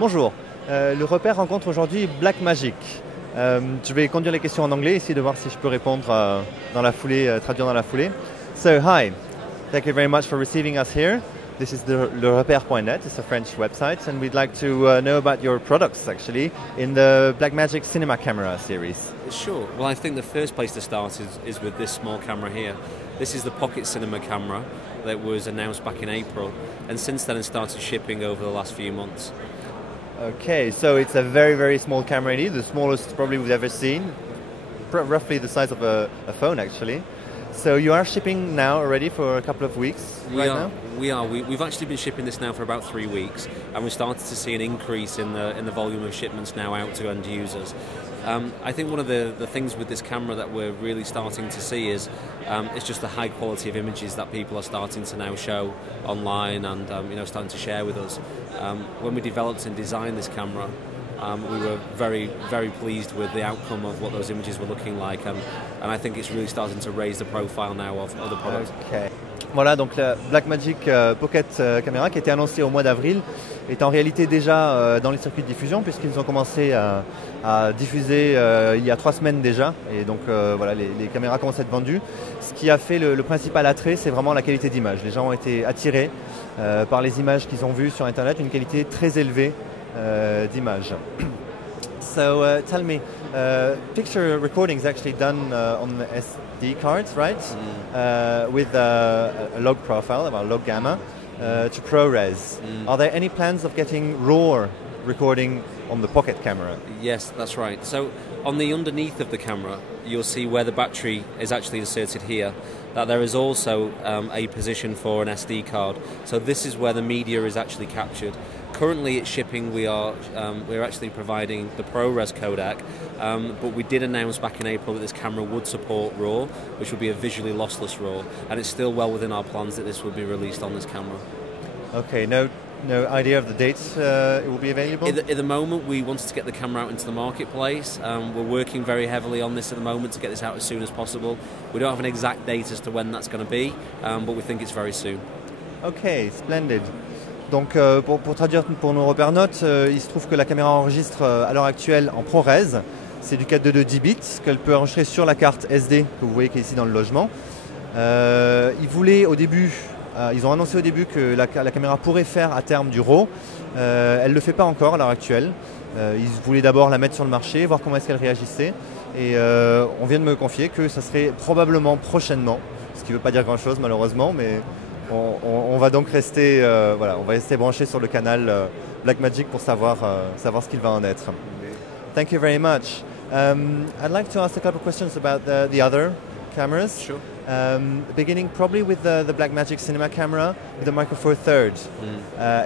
Bonjour, le repère rencontre aujourd'hui BlackMagic. Je vais conduire les questions en anglais, essayer de voir si je peux répondre dans la foulée, traduire dans la foulée. So, hi, thank you very much for receiving us here. This is lerepère.net, it's a French website, and we'd like to know about your products, actually, in the BlackMagic Cinema Camera series. Sure. Well, I think the first place to start is with this small camera here. This is the Pocket Cinema camera that was announced back in April, and since then it started shipping over the last few months. Okay, so it's a very, very small camera indeed, the smallest probably we've ever seen, roughly the size of a phone, actually. So you are shipping now already for a couple of weeks now? We are. We've actually been shipping this now for about 3 weeks, and we started to see an increase in the volume of shipments now out to end users. I think one of the things with this camera that we're really starting to see is it's just the high quality of images that people are starting to now show online and starting to share with us. When we developed and designed this camera, we were very, very pleased with the outcome of what those images were looking like, and I think it's really starting to raise the profile now of other products. Okay. Voilà, donc la BlackMagic Pocket Camera qui a été annoncée au mois d'avril est en réalité déjà dans les circuits de diffusion puisqu'ils ont commencé à diffuser il y a 3 semaines déjà, et donc voilà, les caméras commencent à être vendues. Ce qui a fait le principal attrait, c'est vraiment la qualité d'image. Les gens ont été attirés par les images qu'ils ont vues sur internet, une qualité très élevée d'image. So tell me, picture recording is actually done on the SD cards, right? With a log profile, a log gamma, to ProRes. Are there any plans of getting RAW recording on the pocket camera? Yes, that's right. So on the underneath of the camera, you'll see where the battery is actually inserted here, that there is also a position for an SD card. So this is where the media is actually captured. Currently it's shipping, we're actually providing the ProRes codec, but we did announce back in April that this camera would support RAW, which would be a visually lossless RAW, and it's still well within our plans that this will be released on this camera. Okay, no idea of the dates it will be available? At the moment, we wanted to get the camera out into the marketplace. We're working very heavily on this at the moment to get this out as soon as possible. We don't have an exact date as to when that's going to be, but we think it's very soon. Okay, splendid. Donc pour traduire pour nos repères notes, il se trouve que la caméra enregistre à l'heure actuelle en ProRes. C'est du 422 10 bits qu'elle peut enregistrer sur la carte SD que vous voyez qui est ici dans le logement. Ils ont annoncé au début que la caméra pourrait faire à terme du RAW. Elle ne le fait pas encore à l'heure actuelle. Ils voulaient d'abord la mettre sur le marché, voir comment est-ce qu'elle réagissait. Et on vient de me confier que ça serait probablement prochainement, ce qui ne veut pas dire grand-chose malheureusement, mais on va donc rester, on va rester branché sur le canal BlackMagic pour savoir ce qu'il va en être. Thank you very much. I'd like to ask a couple of questions about the other cameras. Sure. Beginning probably with the BlackMagic Cinema camera with the Micro Four Third.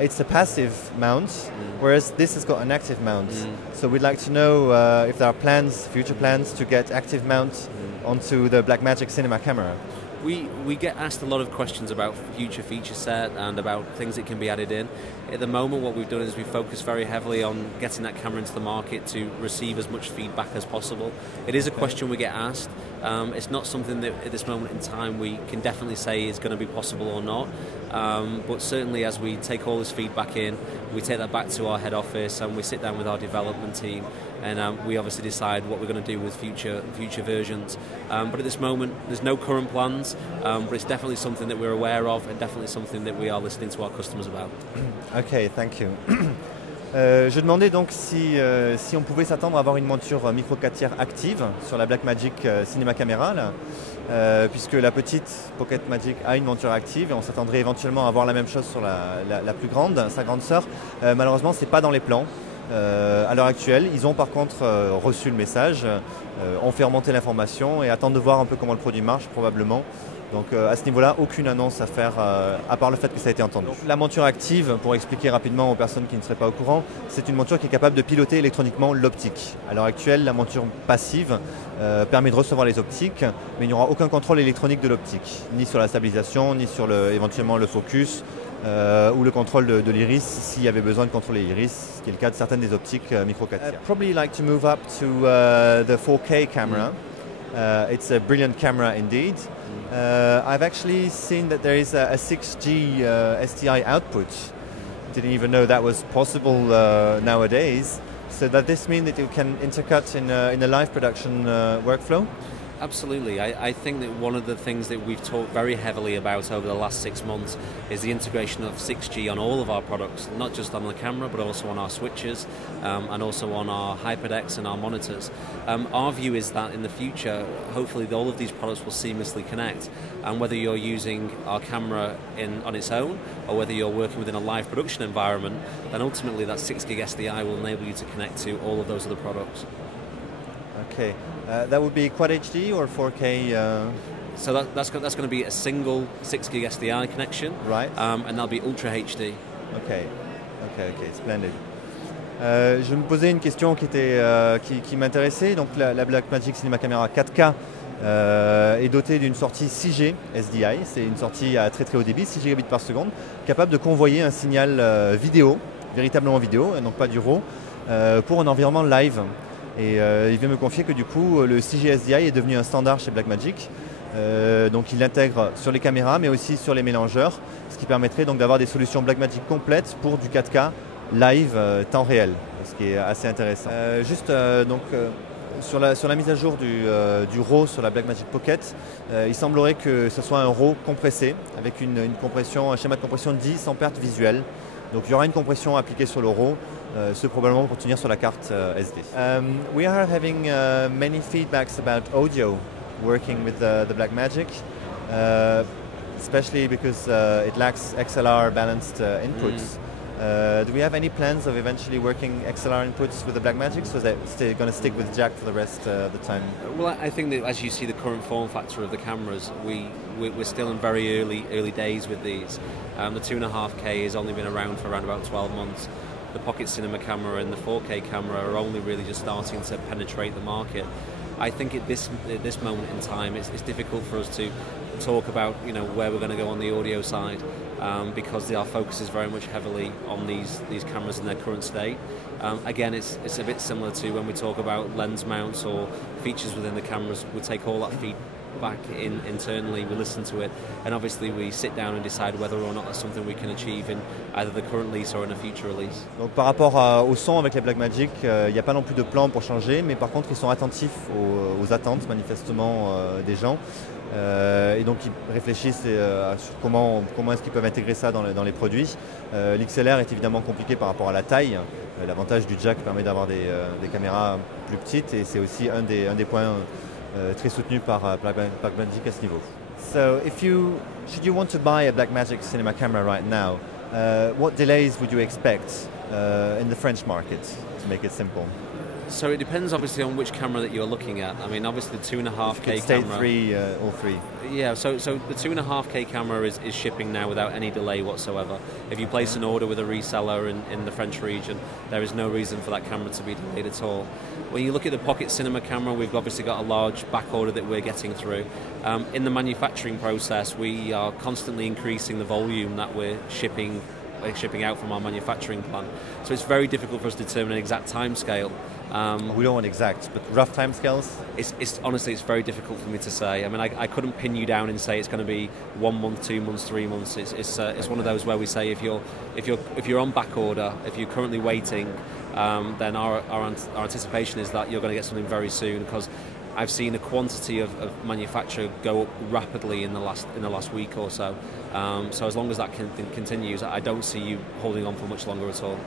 It's a passive mount, whereas this has got an active mount. So we'd like to know if there are future plans to get active mount onto the BlackMagic Cinema camera. We get asked a lot of questions about future feature set and about things that can be added in. At the moment, what we've done is we focus very heavily on getting that camera into the market to receive as much feedback as possible. It is a question we get asked. It's not something that at this moment in time we can definitely say is going to be possible or not. But certainly as we take all this feedback in, we take that back to our head office and we sit down with our development team, and we obviously decide what we're going to do with future versions. But at this moment, there's no current plans, but it's definitely something that we're aware of and definitely something that we are listening to our customers about. Okay, thank you. Je demandais donc si on pouvait s'attendre à avoir une monture micro 4 tiers active sur la BlackMagic Cinema Camera, puisque la petite Pocket Magic a une monture active et on s'attendrait éventuellement à avoir la même chose sur la plus grande, sa grande sœur. Malheureusement, ce n'est pas dans les plans. À l'heure actuelle, ils ont par contre reçu le message, ont fait remonter l'information et attendent de voir un peu comment le produit marche probablement. Donc à ce niveau-là, aucune annonce à faire à part le fait que ça a été entendu. Donc, la monture active, pour expliquer rapidement aux personnes qui ne seraient pas au courant, c'est une monture qui est capable de piloter électroniquement l'optique. À l'heure actuelle, la monture passive permet de recevoir les optiques, mais il n'y aura aucun contrôle électronique de l'optique, ni sur la stabilisation, ni sur éventuellement le focus, ou le contrôle de l'iris s'il y avait besoin de contrôler l'iris, ce qui est le cas de certaines des optiques micro 4 tiers. Probably like to move up to the 4K camera. It's a brilliant camera indeed. I've actually seen that there is a 6G STI output, didn't even know that was possible nowadays. So does this mean that you can intercut in a live production workflow? Absolutely. I think that one of the things that we've talked very heavily about over the last 6 months is the integration of 6G on all of our products, not just on the camera, but also on our switches and also on our hyperdecks and our monitors. Our view is that in the future, hopefully all of these products will seamlessly connect, and whether you're using our camera on its own or whether you're working within a live production environment, then ultimately that 6 gig SDI will enable you to connect to all of those other products. Okay, that would be Quad HD or 4K? So that's going to be a single 6 gig SDI connection, right? And that'll be Ultra HD. Okay, splendid. Je me posais une question qui m'intéressait. Donc la BlackMagic Cinema Camera 4K est dotée d'une sortie 6G SDI. C'est une sortie à très très haut débit, 6 gigabits par seconde, capable de convoyer un signal vidéo, véritablement vidéo, et donc pas du RAW, pour un environnement live. Et il vient me confier que du coup le 6G SDI est devenu un standard chez BlackMagic. Donc il l'intègre sur les caméras mais aussi sur les mélangeurs, ce qui permettrait donc d'avoir des solutions BlackMagic complètes pour du 4K live temps réel, ce qui est assez intéressant. Sur la mise à jour du RAW sur la BlackMagic Pocket, il semblerait que ce soit un RAW compressé avec un schéma de compression dit sans perte visuelle. Donc il y aura une compression appliquée sur le RAW, ce probablement pour tenir sur la carte SD. We are having many feedbacks about audio working with the BlackMagic, especially because it lacks XLR balanced inputs. Do we have any plans of eventually working XLR inputs with the BlackMagic, so that they're going to stick with jack for the rest of the time? Well, I think that as you see the current form factor of the cameras, we're still in very early days with these. The 2.5K has only been around for around about 12 months. The Pocket Cinema camera and the 4K camera are only really just starting to penetrate the market. I think at this moment in time, it's difficult for us to talk about where we're going to go on the audio side because our focus is very much heavily on these cameras in their current state. Again, it's a bit similar to when we talk about lens mounts or features within the cameras. We take all that feedback internally, we listen to it, and obviously we sit down and decide whether or not that's something we can achieve in either the current release or in a future release. Donc par rapport au son avec les BlackMagic, il n'y a pas non plus de plan pour changer, mais par contre ils sont attentifs aux attentes manifestement des gens. Et donc ils réfléchissent sur comment est-ce qu'ils peuvent intégrer ça dans les produits. L'XLR est évidemment compliqué par rapport à la taille. L'avantage du jack permet d'avoir des caméras plus petites et c'est aussi un des points très soutenu par BlackMagic à ce niveau. So should you want to buy a BlackMagic Cinema camera right now, what delays would you expect in the French market, to make it simple? So it depends obviously on which camera that you're looking at. I mean, obviously the 2.5K camera. All three. Yeah, so the 2.5K camera is shipping now without any delay whatsoever. If you place an order with a reseller in the French region, there is no reason for that camera to be delayed at all. When you look at the Pocket Cinema camera, we've obviously got a large back order that we're getting through. In the manufacturing process, we are constantly increasing the volume that we're shipping out from our manufacturing plant. So it's very difficult for us to determine an exact time scale. We don't want exact, but rough time scales? It's honestly, it's very difficult for me to say. I mean, I couldn't pin you down and say it's going to be 1 month, 2 months, 3 months. It's one of those where we say if you're on back order, if you're currently waiting, then our anticipation is that you're going to get something very soon, because I've seen a quantity of manufacture go up rapidly in the last week or so. So as long as that continues, I don't see you holding on for much longer at all.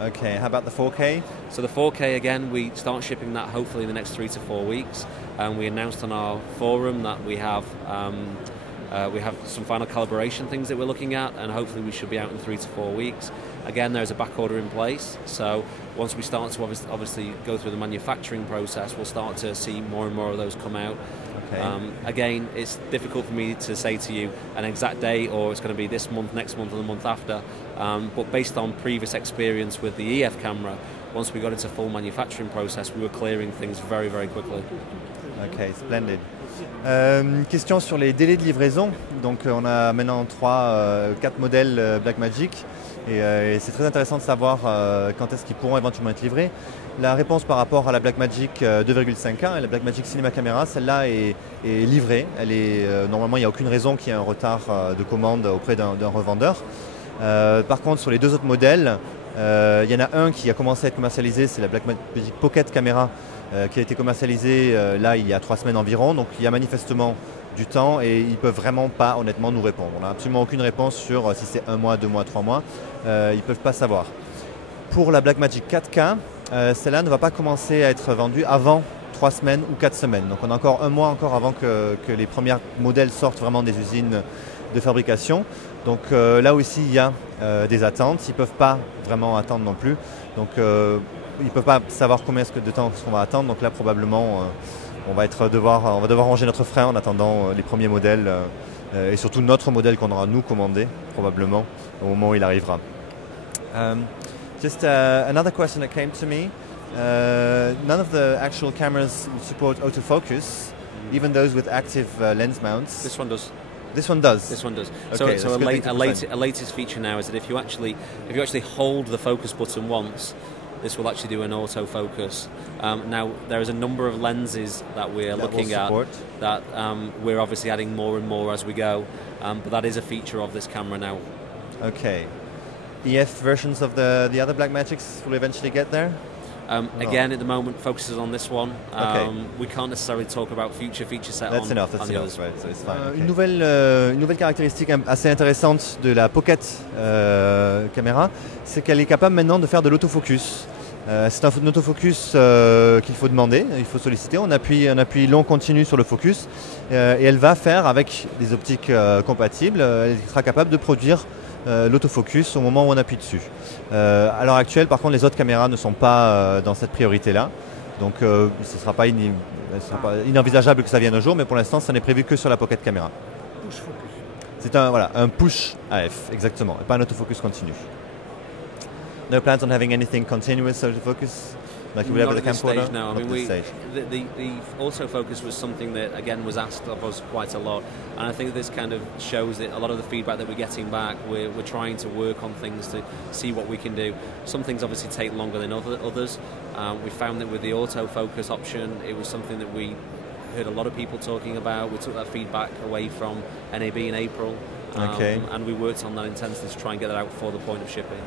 Okay, how about the 4K? So the 4K, again, we start shipping that hopefully in the next 3 to 4 weeks. We announced on our forum that we have some final calibration things that we're looking at, and hopefully we should be out in 3 to 4 weeks. Again, there's a back order in place, so once we start to obviously go through the manufacturing process, we'll start to see more and more of those come out. Okay. Again, it's difficult for me to say to you an exact date, or it's going to be this month, next month, and the month after. But based on previous experience with the EF camera, once we got into full manufacturing process, we were clearing things very, very quickly. Ok, splendid. Question sur les délais de livraison. Donc on a maintenant 4 modèles BlackMagic et c'est très intéressant de savoir quand est-ce qu'ils pourront éventuellement être livrés. La réponse par rapport à la BlackMagic 2.5K et la BlackMagic Cinema Camera, celle-là est livrée. Normalement, il n'y a aucune raison qu'il y ait un retard de commande auprès d'un revendeur. Par contre, sur les deux autres modèles, il y en a un qui a commencé à être commercialisé, c'est la BlackMagic Pocket Camera, qui a été commercialisé là il y a 3 semaines environ. Donc il y a manifestement du temps et ils ne peuvent vraiment pas honnêtement nous répondre. On n'a absolument aucune réponse sur si c'est 1 mois, 2 mois, 3 mois. Ils ne peuvent pas savoir. Pour la BlackMagic 4K, celle-là ne va pas commencer à être vendue avant 3 semaines ou 4 semaines. Donc on a encore 1 mois encore avant que les premiers modèles sortent vraiment des usines de fabrication. Donc là aussi il y a des attentes. Ils ne peuvent pas vraiment attendre non plus. Donc ils ne peuvent pas savoir combien de temps on va attendre. Donc là probablement on va devoir ranger notre frein en attendant les premiers modèles et surtout notre modèle qu'on aura nous commandé probablement au moment où il arrivera. Just another question that came to me. None of the actual cameras support autofocus, even those with active lens mounts. This one does. This one does. This one does. Okay, so a latest feature now is that if you actually hold the focus button once, this will actually do an autofocus. Now there is a number of lenses that we're looking at that we're obviously adding more and more as we go, but that is a feature of this camera now. Okay. EF versions of the other BlackMagics will eventually get there? Again, at the moment, focuses on this one. Okay. We can't necessarily talk about future set that's on, enough, on the others. Right, so it's fine. Okay. Une nouvelle caractéristique assez intéressante de la Pocket caméra, c'est qu'elle est capable maintenant de faire de l'autofocus. C'est un autofocus qu'il faut demander, il faut solliciter. On appuie long continu sur le focus et elle va faire avec des optiques compatibles, elle sera capable de produire l'autofocus au moment où on appuie dessus. À l'heure actuelle, par contre, les autres caméras ne sont pas dans cette priorité-là. Donc, ce ne sera pas inenvisageable que ça vienne un jour, mais pour l'instant, ça n'est prévu que sur la Pocket Camera. Push focus. C'est un push AF, exactement, et pas un autofocus continu. No plans on having anything continuous autofocus? Like you would have with the camcorder? No, I mean, the autofocus was something that, again, was asked of us quite a lot. And I think this kind of shows that a lot of the feedback that we're getting back, we're trying to work on things to see what we can do. Some things obviously take longer than others. We found that with the autofocus option, it was something that we heard a lot of people talking about. We took that feedback away from NAB in April. And we worked on that intensely to try and get that out before the point of shipping.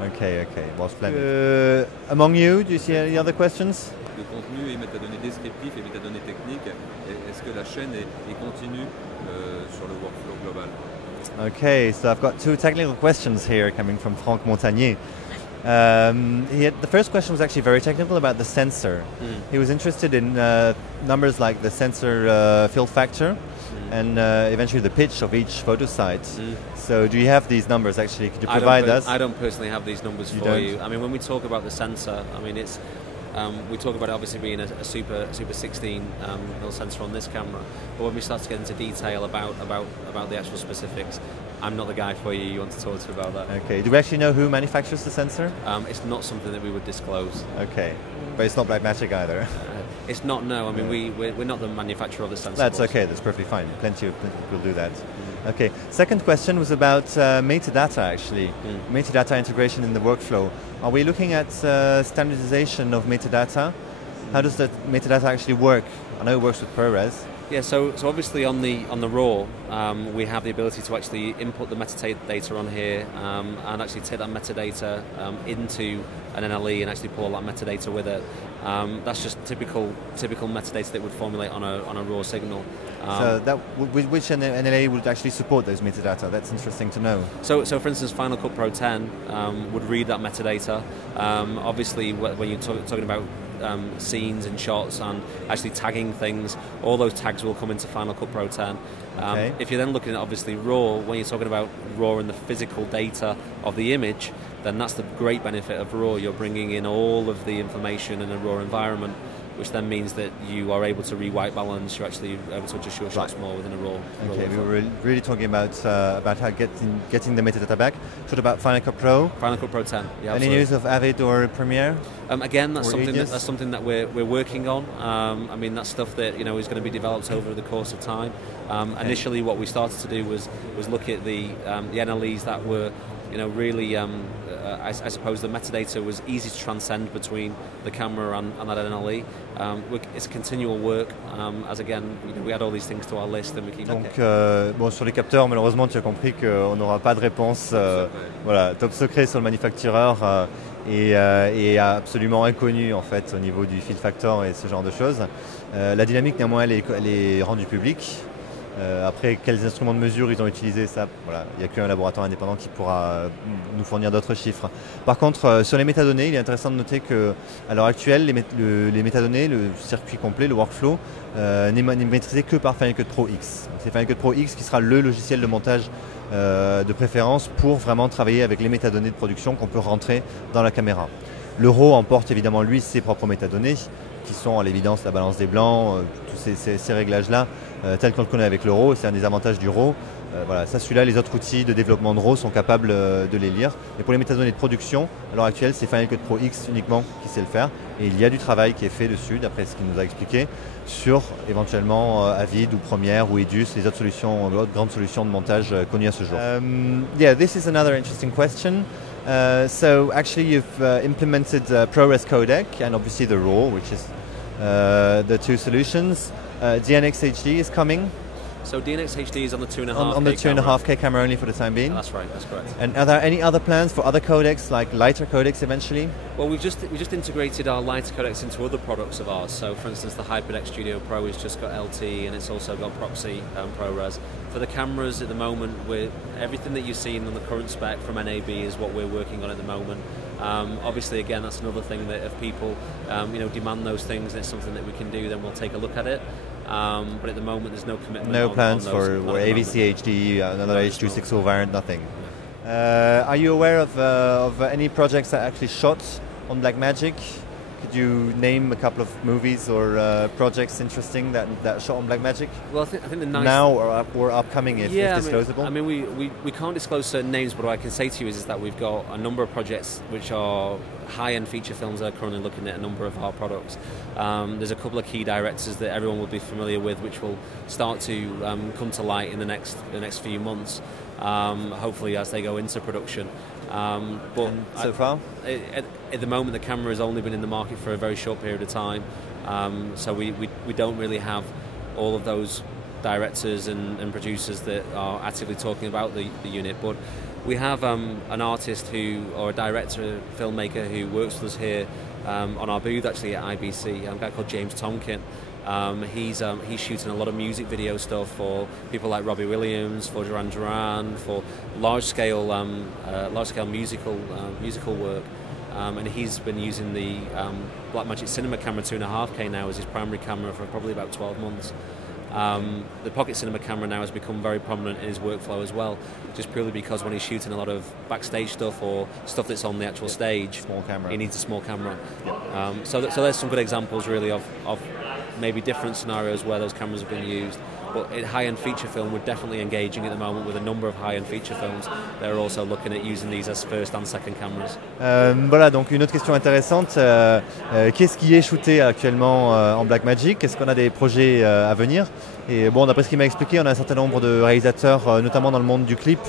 Okay. Well, splendid. Among you, do you see any other questions? Le contenu et métadonnées descriptifs et métadonnées techniques, est-ce que la chaîne est continue sur le workflow global? Okay, so I've got 2 technical questions here coming from Franck Montagnier. The first question was actually very technical about the sensor. He was interested in numbers like the sensor fill factor and eventually the pitch of each photo site. So do you have these numbers actually? Could you provide us? I don't personally have these numbers for you. I mean, when we talk about the sensor, I mean, it's we talk about it obviously being a super 16 mil sensor on this camera, but when we start to get into detail about the actual specifics, I'm not the guy for you. You want to talk to about that? Okay. Do we actually know who manufactures the sensor? It's not something that we would disclose. Okay, but it's not BlackMagic either. It's not. No, I mean we're not the manufacturer of the sensor. That's okay. That's perfectly fine. Plenty of people do that. Okay. Second question was about metadata actually. Metadata integration in the workflow. Are we looking at standardization of metadata? How does that metadata actually work? I know it works with ProRes. Yeah, so obviously on the RAW, we have the ability to actually input the metadata on here and actually take that metadata into an NLE and actually pull that metadata with it. That's just typical metadata that would formulate on a RAW signal. So which NLA would actually support those metadata? That's interesting to know. So for instance, Final Cut Pro 10 would read that metadata. Obviously, when you're talking about scenes and shots and actually tagging things, all those tags will come into Final Cut Pro 10. Okay. If you're then looking at obviously RAW, when you're talking about RAW and the physical data of the image, then that's the great benefit of RAW. You're bringing in all of the information in a RAW environment, which then means that you are able to re-white balance. You're actually able to adjust your shots more within a RAW. Okay, we were really talking about how getting the metadata back. What about Final Cut Pro? Final Cut Pro 10. Yeah, any news of Avid or Premiere? Again, that's something that we're working on. I mean, that's stuff that is going to be developed over the course of time. Initially, what we started to do was look at the NLEs that were really, I suppose the metadata was easy to transcend between the camera and that NLE. It's continual work, as again, we add all these things to our list and we keep. Donc, bon, sur les capteurs, malheureusement, tu as compris qu'on n'aura pas de réponse. Voilà, top secret sur le manufactureur et absolument inconnu en fait au niveau du fill factor et ce genre de choses. La dynamique, néanmoins, elle est rendue publique. Après, quels instruments de mesure ils ont utilisé, ça, voilà, il n'y a qu'un laboratoire indépendant qui pourra nous fournir d'autres chiffres. Par contre, sur les métadonnées, il est intéressant de noter qu'à l'heure actuelle, les métadonnées, le circuit complet, le workflow, n'est maîtrisé que par Final Cut Pro X. C'est Final Cut Pro X qui sera le logiciel de montage de préférence pour vraiment travailler avec les métadonnées de production qu'on peut rentrer dans la caméra. Le RAW emporte évidemment lui ses propres métadonnées qui sont à l'évidence la balance des blancs, tous ces réglages-là, tels qu'on le connaît avec le RAW, c'est un des avantages du RAW. Voilà, ça, celui-là, les autres outils de développement de RAW sont capables de les lire. Et pour les métadonnées de production, à l'heure actuelle, c'est Final Cut Pro X uniquement qui sait le faire. Et il y a du travail qui est fait dessus, d'après ce qu'il nous a expliqué, sur éventuellement Avid ou Premiere ou Edus, les autres solutions, autres grandes solutions de montage connues à ce jour. Yeah, this is another interesting question. So actually you've implemented ProRes codec and obviously the RAW, which is the two solutions. DNX HD is coming. So DNX HD is on the 2.5K on the 2.5K camera only for the time being. That's right, that's correct. And are there any other plans for other codecs, like lighter codecs eventually? Well, we just integrated our lighter codecs into other products of ours. So, for instance, the HyperDeck Studio Pro has just got LT and it's also got Proxy ProRes. For the cameras at the moment, everything that you've seen on the current spec from NAB is what we're working on at the moment. Obviously, again, that's another thing that if people demand those things and it's something that we can do, then we'll take a look at it. But at the moment, there's no commitment. No plans on those, for AVC HD, another H.260 variant, nothing. Are you aware of any projects that actually shot on BlackMagic? Could you name a couple of movies or projects interesting that shot on BlackMagic? Well, I think the nice now or upcoming, if disclosable. I mean, we can't disclose certain names, but what I can say to you is that we've got a number of projects which are high-end feature films that are currently looking at a number of our products. There's a couple of key directors that everyone will be familiar with, which will start to come to light in the next few months, hopefully as they go into production. But so far? At the moment, the camera has only been in the market for a very short period of time, so we don't really have all of those directors and producers that are actively talking about the unit. But we have an artist or a director, filmmaker who works with us here on our booth actually at IBC, a guy called James Tomkin. He's shooting a lot of music video stuff for people like Robbie Williams, for Duran Duran, for large scale musical work, and he's been using the BlackMagic Cinema Camera 2.5K now as his primary camera for probably about 12 months. The Pocket Cinema camera now has become very prominent in his workflow as well, just purely because when he's shooting a lot of backstage stuff or stuff that's on the actual stage, small camera. He needs a small camera. Yeah. So there's some good examples really of maybe different scenarios where those cameras have been used. But in high-end feature film, we're definitely engaging at the moment with a number of high-end feature films that are also looking at using these as first and second cameras. Voilà, donc une autre question intéressante. Qu'est-ce qui est shooté actuellement en BlackMagic? Est-ce qu'on a des projets à venir? Et bon, d'après ce qu'il m'a expliqué, on a un certain nombre de réalisateurs, notamment dans le monde du clip,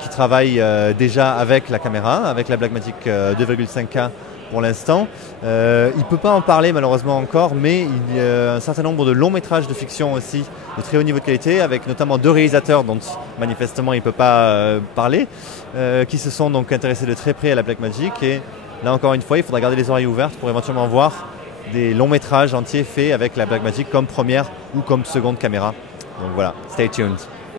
qui travaillent déjà avec la caméra, avec la BlackMagic 2.5K pour l'instant. Il ne peut pas en parler malheureusement encore, mais il y a un certain nombre de longs métrages de fiction aussi, de très haut niveau de qualité, avec notamment 2 réalisateurs dont manifestement il ne peut pas parler, qui se sont donc intéressés de très près à la BlackMagic. Et là encore une fois, il faudra garder les oreilles ouvertes pour éventuellement voir des longs métrages entiers faits avec la BlackMagic comme première ou comme seconde caméra. Donc voilà, stay tuned.